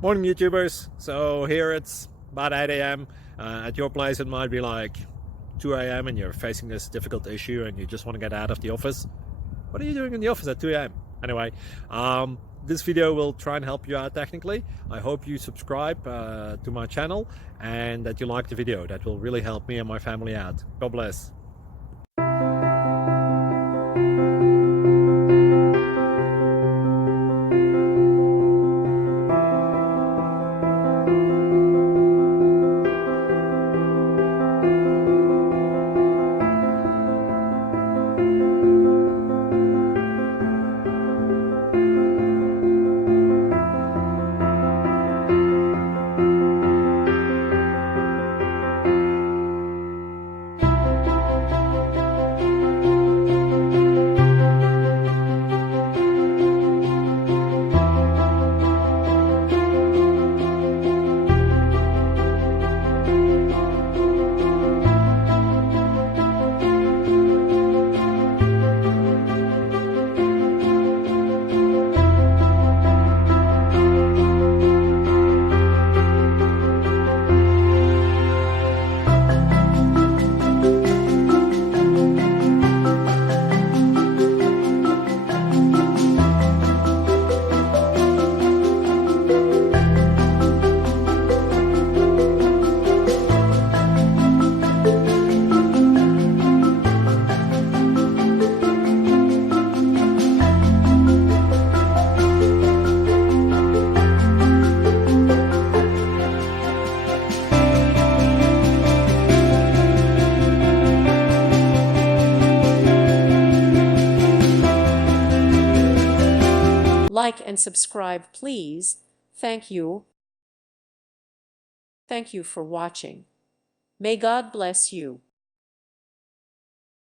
Morning YouTubers. So here it's about 8 a.m. At your place it might be like 2 a.m. and you're facing this difficult issue and you just want to get out of the office. What are you doing in the office at 2 a.m.? Anyway, this video will try and help you out technically. I hope you subscribe to my channel and that you like the video. That will really help me and my family out. God bless. Like and subscribe, please. Thank you. Thank you for watching. May God bless you.